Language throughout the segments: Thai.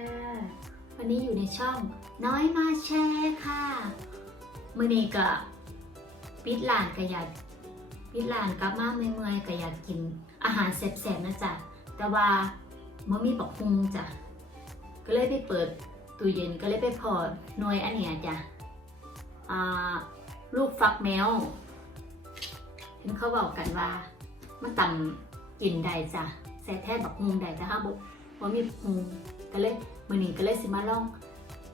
วัสดีค่ะ วันนี้อยู่ในช่องน้อยมาแชร์ค่ะมื่อนี้ก็ปิดร้านก็อยากปิดร้านกลับมาเมื่อยๆก็อยากกินอาหารแซ่บๆนะจ๊ะแต่ว่ามื่มีปักฮุงจ้ะก็เลยไปเปิดตู้เย็นก็เลยไปพอหน่วยอันเนี้ยจ้ะลูกฟักแมวเห็นเขาบอกกันว่ามันต่ำกินได้จ้ะใส่แท้บักฮุงได้แต่ถ้าบุว่ามีบักฮุง ก็เลยมื่อนี้ก็เลยสิมาลอง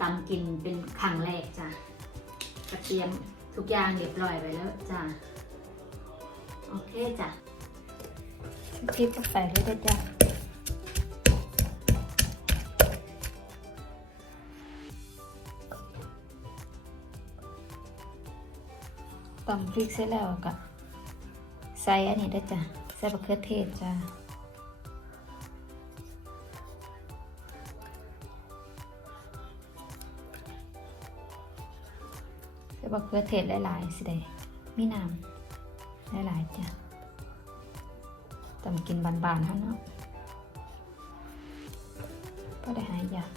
ตำกินเป็นครั้งแรกจ้ะกระเทียมทุกอย่างเรียบร้อยไปแล้วจ้ะโอเคจ้ะพริกก็ใส่ด้อจ้ะตำพริกเสร็จแล้วก็ใส่อันนี้ได้จ้ะใส่มะเขือเทศจ้ะ ส่บักเขือเทศหลายๆสิได้มีน้ำหลายๆจ้ะต้องกินบานๆเท่านั้นก็ได้หายยาก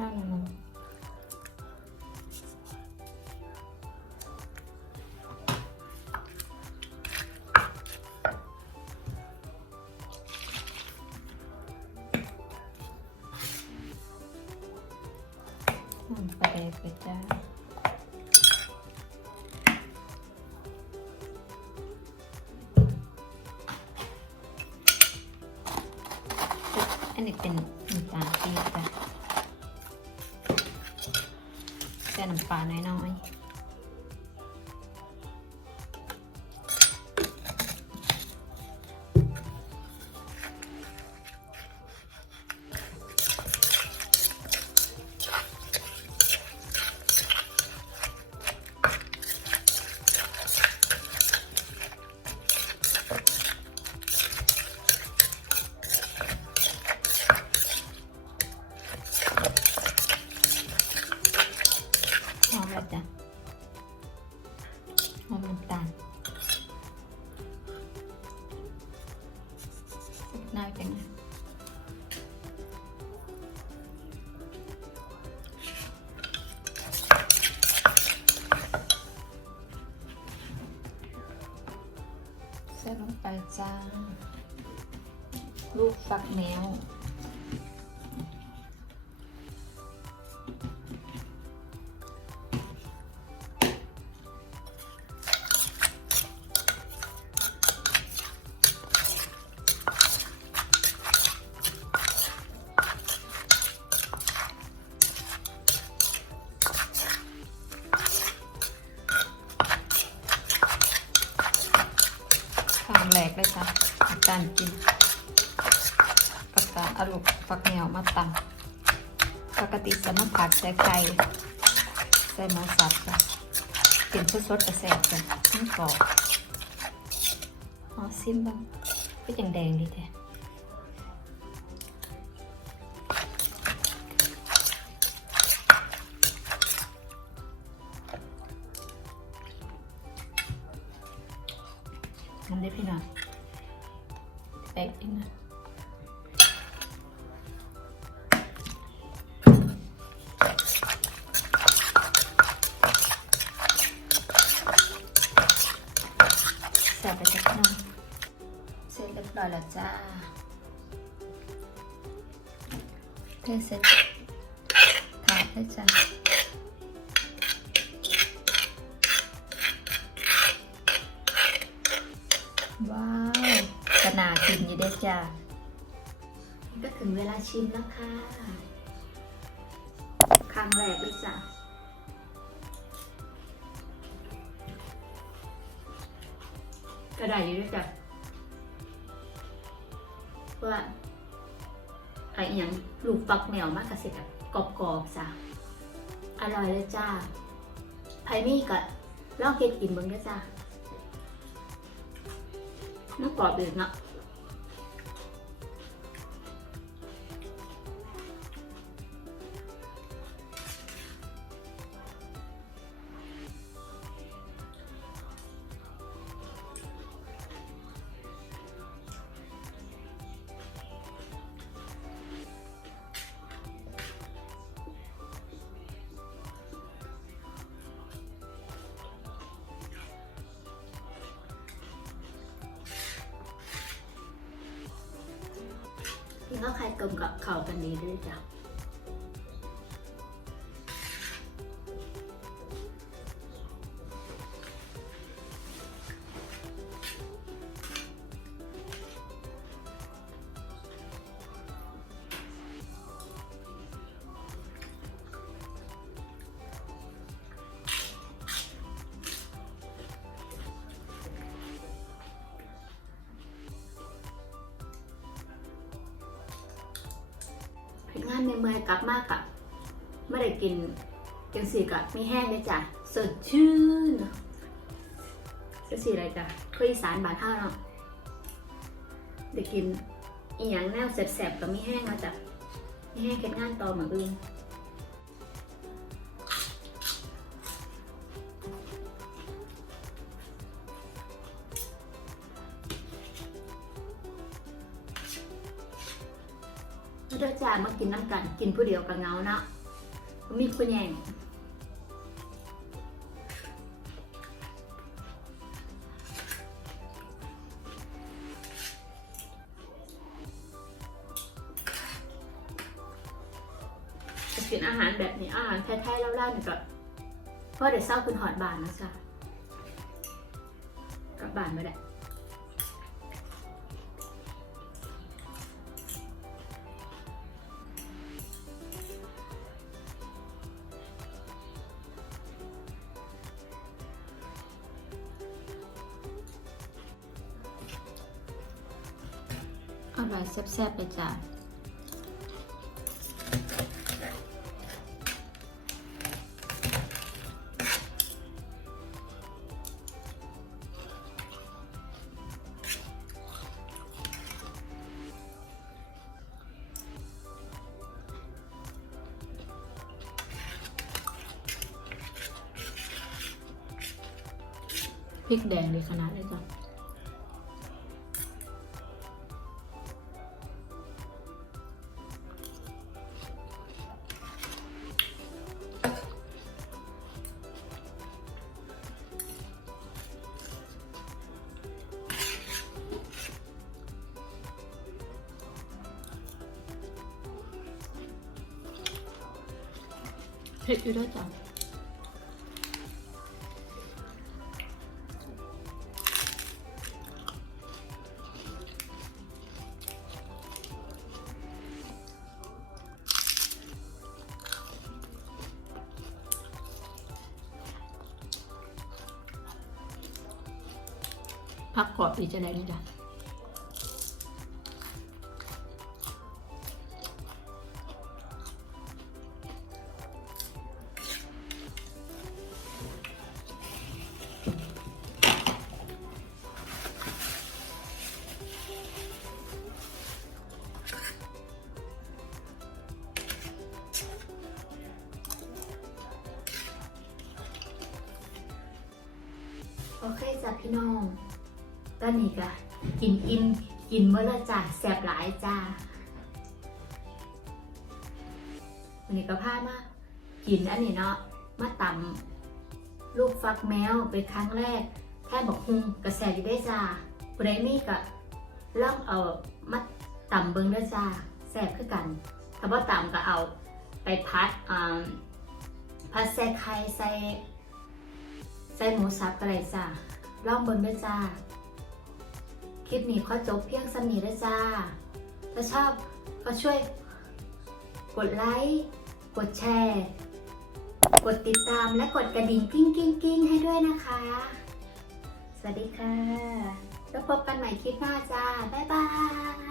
นั่งลงน้ำ ฟ้าน้อย ฟักแมวครั้งแรกเลยจ้ะอาจารย์กิน กับการเอาลูกฟักแมวมาตำปกติจะมาผัดใส่ไก่ใส่หมูสับจ้ะกินสดๆกระแสบจ้ะมันกรอบอ๋อซิมบ้างก็ยังแดงดีแท้มันได้พี่น้องแตกอีกนะ ร็จเรียบร้อยแล้วจ้าเทเสร็จถาดเลยจ้าว้าวขนาดกินอยู่เด้อจ้าก็ถึงเวลาชิมแล้วค่ะครั้งแรกเลยจ้ะก็ได้อยู่ด้วยจ้ะเพื่อไรอย่างลูกฟักแมวมากกระสิแบบกรอบๆจ้ะอร่อยเลยจ้าไพมี่ก็ลองเก็ดกินเบิ้งด้วยจ้าน้ำกรอบอีกเนาะ ก็ใครกลมกับเขากันดีด้วยจ้ะานเมื่อยๆกลับมากกับไม่ได้กินจังสีกับมีแห้งเลยจ้ะสดชื่นจังสีอะไรจ้ะคืออีสานบ้านเฮาเนาะได้กินอีหยังแนวแสบๆกับมีแห้งมาจ้ะมีแห้งเก็ดงานต่อเหมือนอื่น เด้อจ้ามากินน้ำกัน กินผู้เดียวกับเงาเนาะมีคุณแย่งกินอาหารแบบนี้อาหารไทยๆเล่าๆนี่ก็เพราะเดี๋ยวเศร้าคุณหอดบานนะจ๊ะกลับบ้านไม่ได้ ร่อยแซ่บๆเลยจ้ะพริกแดงเลยขนาดเลยจ้ะ ผ็ดอยู่ด้วยจ้ะพักกอบอีกจะได้นี่จ้ะ โอเคจ้ะพี่น้องตอนนี้ก็กินอิ่มกินเมื่อละจ้ะแสบหลายจ้าวันนี้ก็พามากินอันนี้เนาะมาตำลูกฟักแมวเป็นครั้งแรกแค่บอกฮุงกระแสอยู่ได้จ้าผู้ใดมีก็ลองเอามาตำเบิ้งด้วยจ้าแสบคือกันถ้าว่าตำก็เอาไปพัดพัดใส่ไข่ใส่ ใส่หมูสับก็ได้จ้าลองเบิ่งด้วยจ้า คลิปนี้ขอจบเพียงสำนีด้วยจ้า ถ้าชอบก็ช่วย กดไลค์ กดแชร์ กดติดตามและกดกระดิ่งกิ้งกิ้งกิ้งให้ด้วยนะคะ สวัสดีค่ะ แล้วพบกันใหม่คลิปหน้าจ้า บ๊ายบาย